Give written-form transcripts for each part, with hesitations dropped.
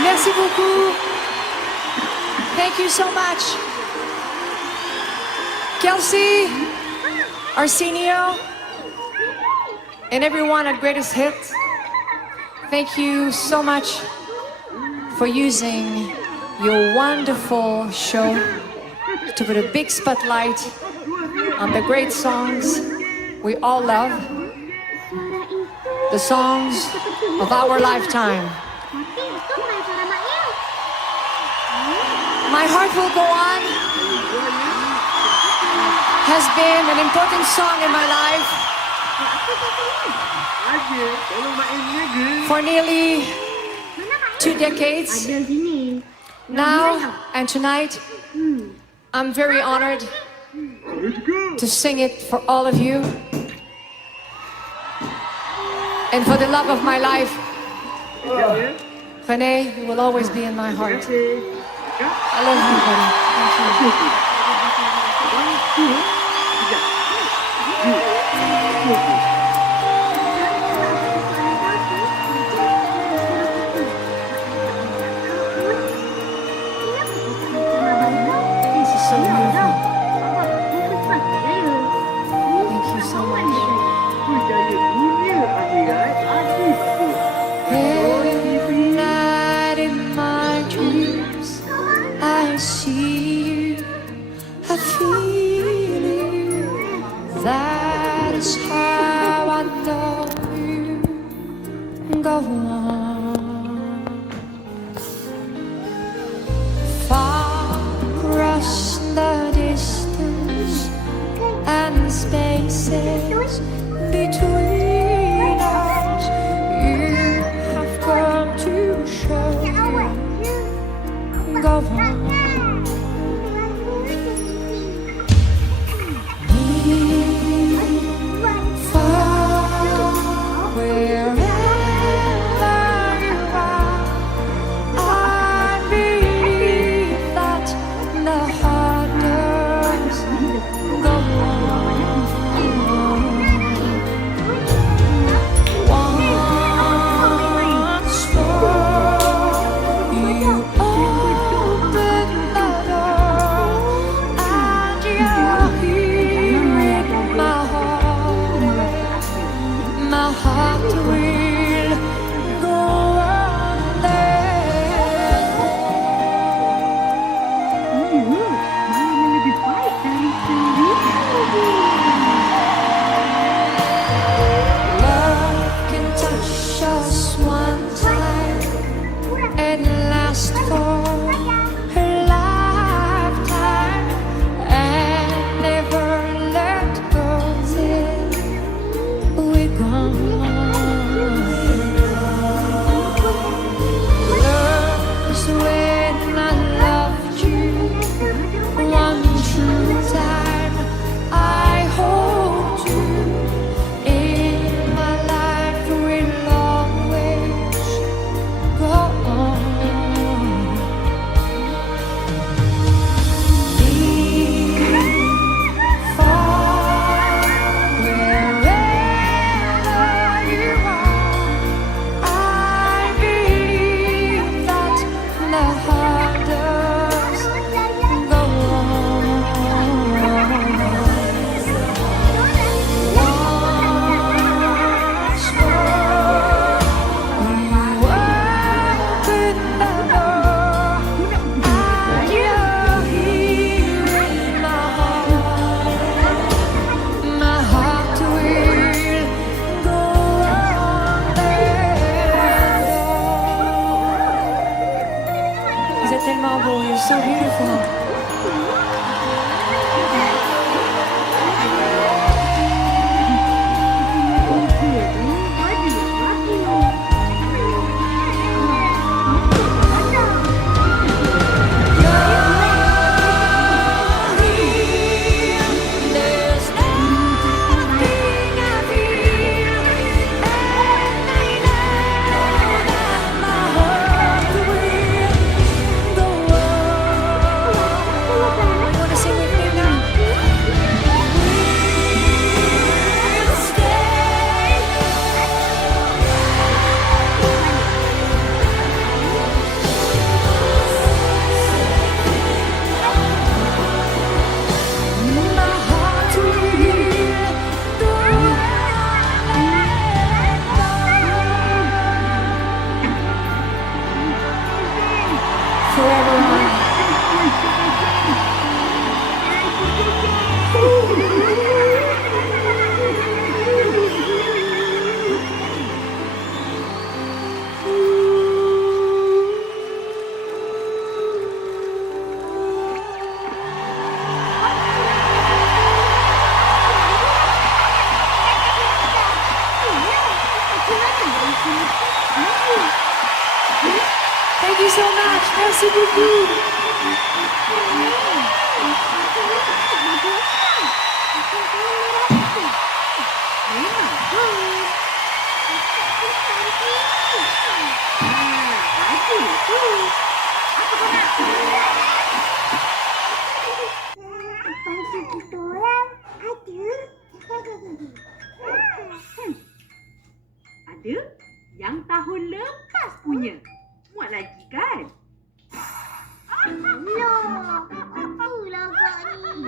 Merci beaucoup. Thank you so much. Kelsey, Arsenio, and everyone at Greatest Hits, thank you so much for using your wonderful show to put a big spotlight on the great songs we all love, the songs of our lifetime. My Heart Will Go On has been an important song in my life for nearly 2 decades. Now and tonight, I'm very honored to sing it for all of you and for the love of my life. René, you will always be in my heart. I love you, buddy. Thank you. This is so beautiful. Thank you so much. Every night in my dreams, I see you, I feel you. That is how I know you. Go on. Far across the distance and spaces between us, you have come to show. Go on. You're so beautiful. Thank you so much. Merci beaucoup. Baju kita orang ada. Ada yang tahun lepas punya. Muat lagi kan? Alah, apalah kak ni?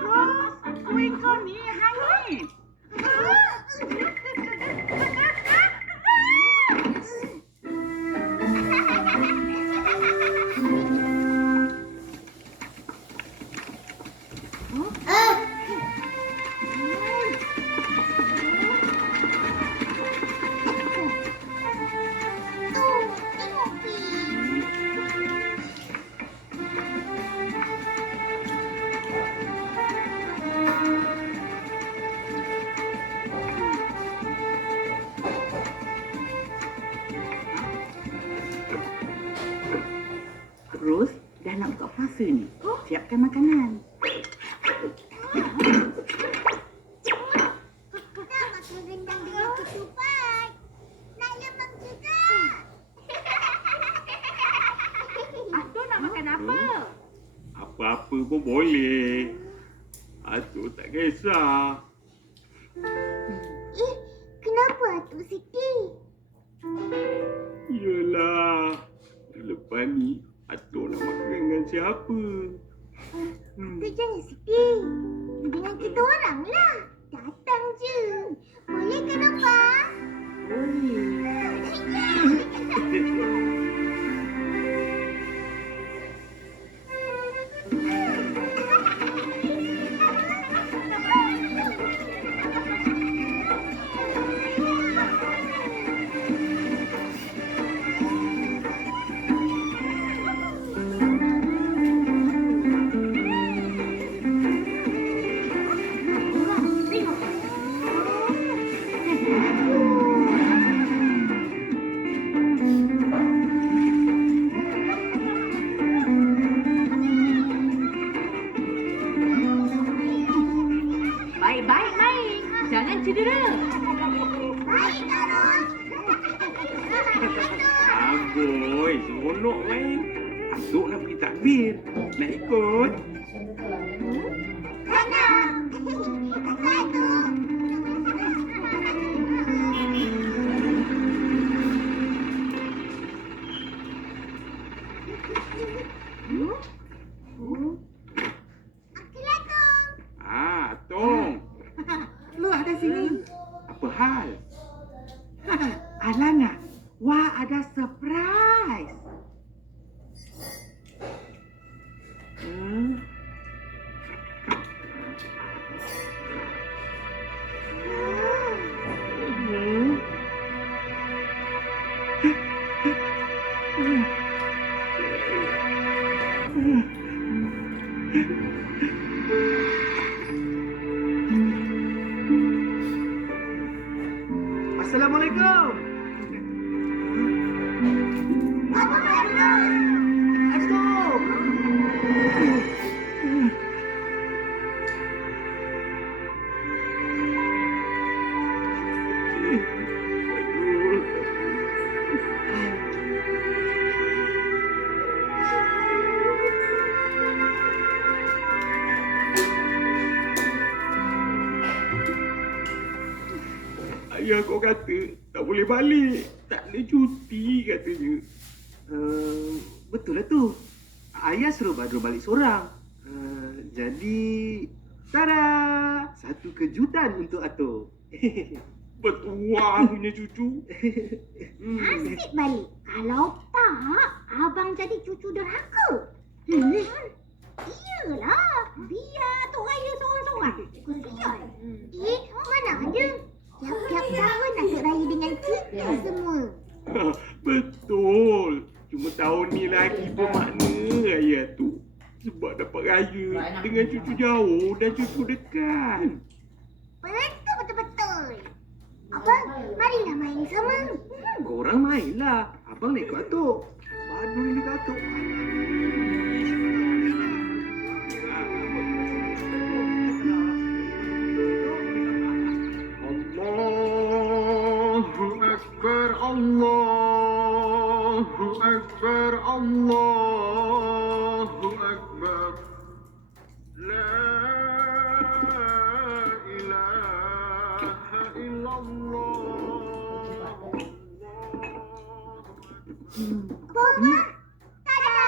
Ros, kuih kau ni hangit. Tengok Pi. Ros, dah nak buka puasa ni. Siapkan makanan. Nak makan rendang dengan ketupat. Nak lemang juga. Atuk nak makan apa? Apa-apa pun boleh. Atuk tak kisah. Kenapa Atuk sedih? Yelah, lepas ni Atuk nak makan dengan siapa? Atuk jangan sedih. Dengan kita orang lah. Datang je. Boleh ke nampak? Baik-baik main. Jangan cedera. Baik, Tarun. Amboi, seronok main. Atuk nak pergi takbir. Nak ikut? Sana. Satu. Assalamualaikum. Tong. Lu ada sini. Apa hal? Alana, wah ada surprise. Assalamualaikum. Atuk. Ayah kau kata tak boleh balik. Tak ada cuti katanya. Betul lah tu. Ayah suruh Badrul balik seorang. Jadi, tada! Satu kejutan untuk Atuk. Bertuah punya cucu. Asyik balik. Kalau tak, abang jadi cucu derhaka. Iyalah. Biar Tok Raya seorang-seorang. Kesian. Mana ada. Tiap-tiap tahun Atuk Raya dengan kita semua. Betul. Cuma tahun ni lagi bermakna ayah tu. Sebab dapat raya dengan cucu jauh dan cucu dekat. Betul-betul. Abang, marilah main sama. Korang mainlah. Abang nak ikut Atuk. Aduh, ini Datuk. Allahu Akbar, Allahu Akbar, Allahu Akbar. La ilaha illallah. Boba! Tada!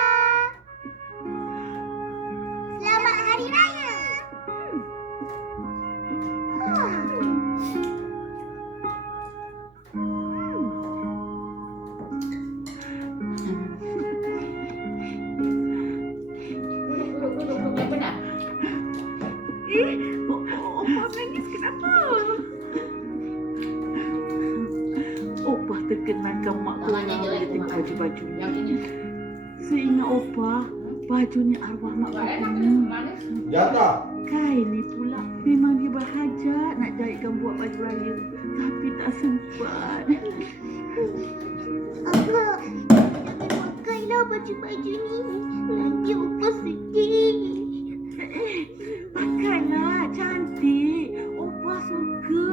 Selamat Hari Raya! Opah menangis kenapa? Opah terkenangkan mak korang dia tengok baju-bajunya. Seingat Opah, bajunya arwah mak korang. Jatah. Kain ni pula memang dia berhajat nak jahitkan buat baju raya. Tapi tak sempat. Abah, jangan pakailah baju-baju ni. Nanti Opah sedih. Pakailah, cantik. Opah suka.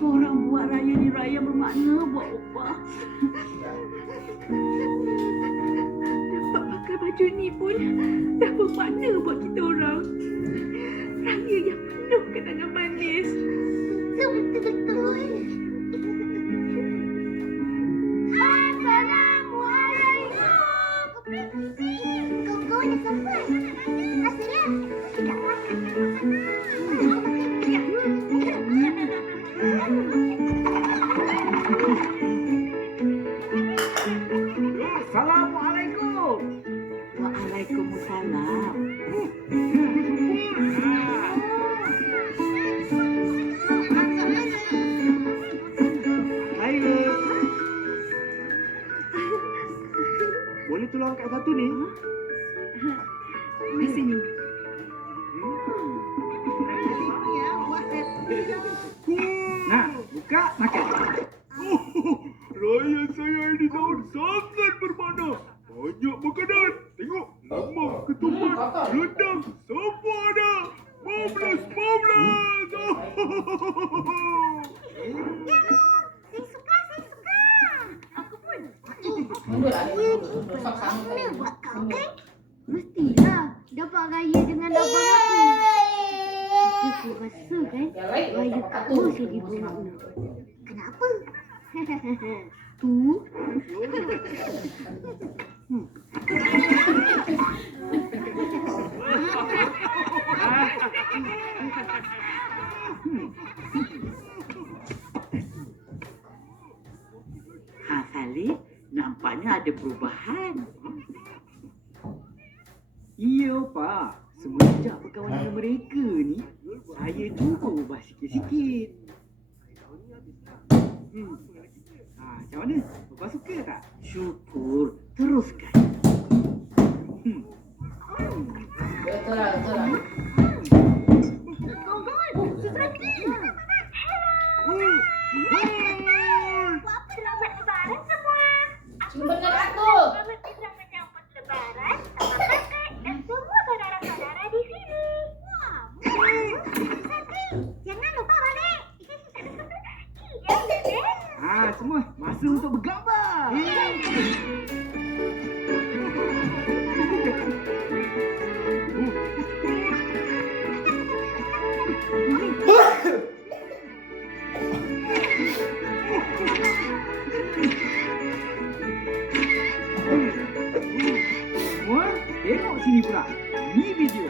Korang buat raya ni raya bermakna buat Opah. Dapat pakai baju ni pun dah bermakna buat kita orang. Raya yang penuh kenangan manis. Betul-betul. Assalamualaikum. Kau dah sampai. Assalam. Assalamualaikum. Waalaikumsalam. Hai. Boleh tolong angkat satu ni? Di sini. Nah, buka, makan. Raya saya ini tahun sangat bermakna. Banyak makanan. Tengok, lemak, ketupat, rendang, semua ada. Bablas, bablas. Saya suka. Aku pun. Raya ni bermakna buat kau kan? Mestilah dapat raya dengan abang aku. Aku rasa kan raya kau jadi bermakna. Kenapa? Tu. Salih, nampaknya ada perubahan. Iya, Pak. Semenjak berkawan dengan mereka ni, saya cuba ubah sikit-sikit. Macam mana? Bapak suka tak? Syukur, teruskan. Betul lah. Kawan-kawan, Susrati. Hello. Buat apa selamat lebaran semua? Cuma benar aku. Selamat menyambut lebaran sama kakak dan semua saudara-saudara di sini. Wah, Susrati, jangan lupa balik. Iya, Dek. Semua masa untuk bergambar. Semua tengok sini pula. Ini video.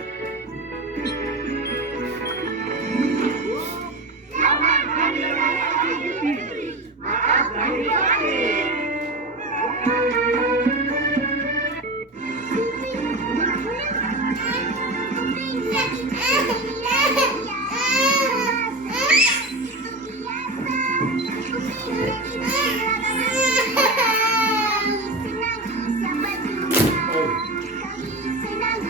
Selamat Hari Raya Aidilfitri. Maaf lahir batin. Senang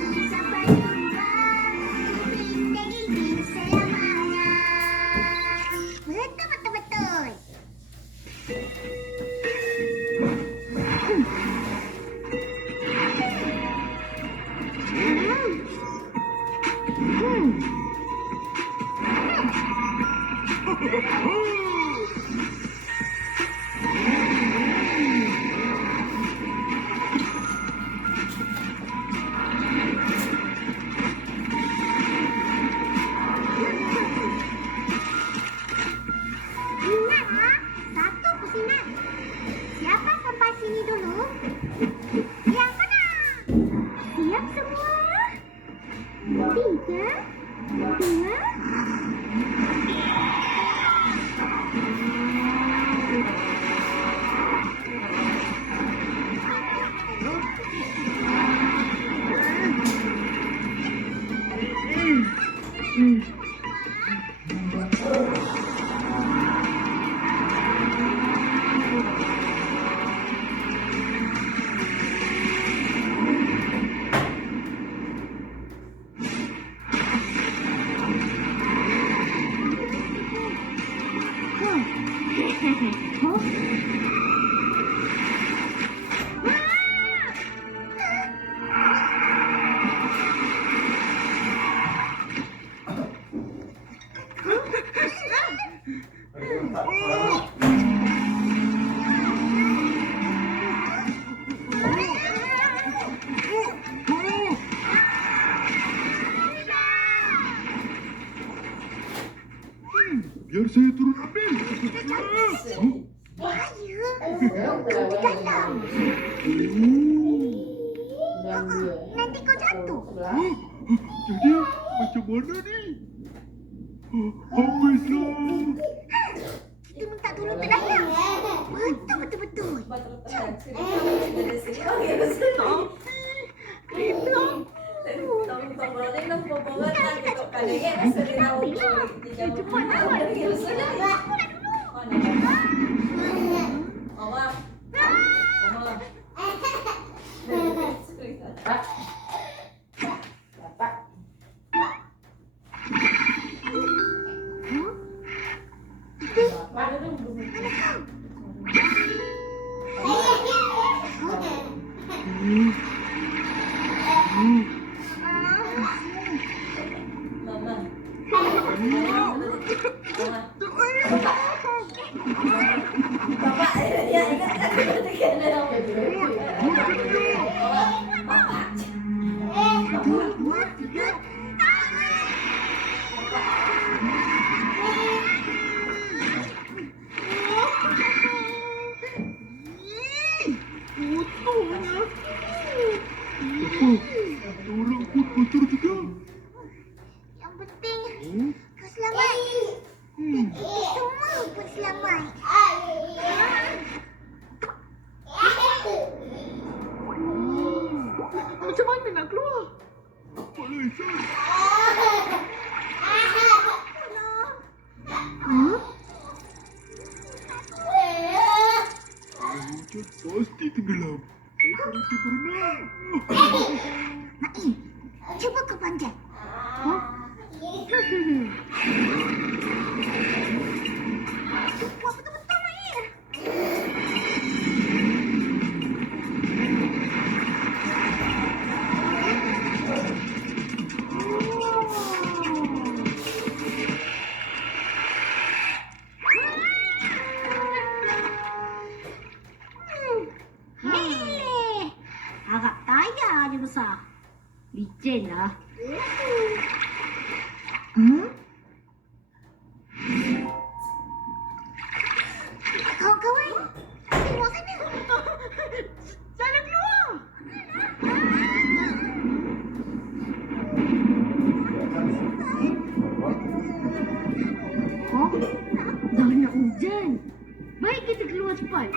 Kau di dalam. Nanti kau jatuh. Jadi macam mana ni? Habislah. Kita minta tolong terdalam. Betul. Orang pun kotor juga. Yang penting kau selamat. Kita semua pun selamat. Macam mana nak keluar? Malaysia. Hujan pasti tenggelam. Saya berhenti berenang. Cuba kau panjat. Wah, betul-betul Mahir. Harap tayar je besar. Licin lah. Kawan-kawan, tengok sana. Jangan keluar! Dah nak hujan. Baik kita keluar cepat.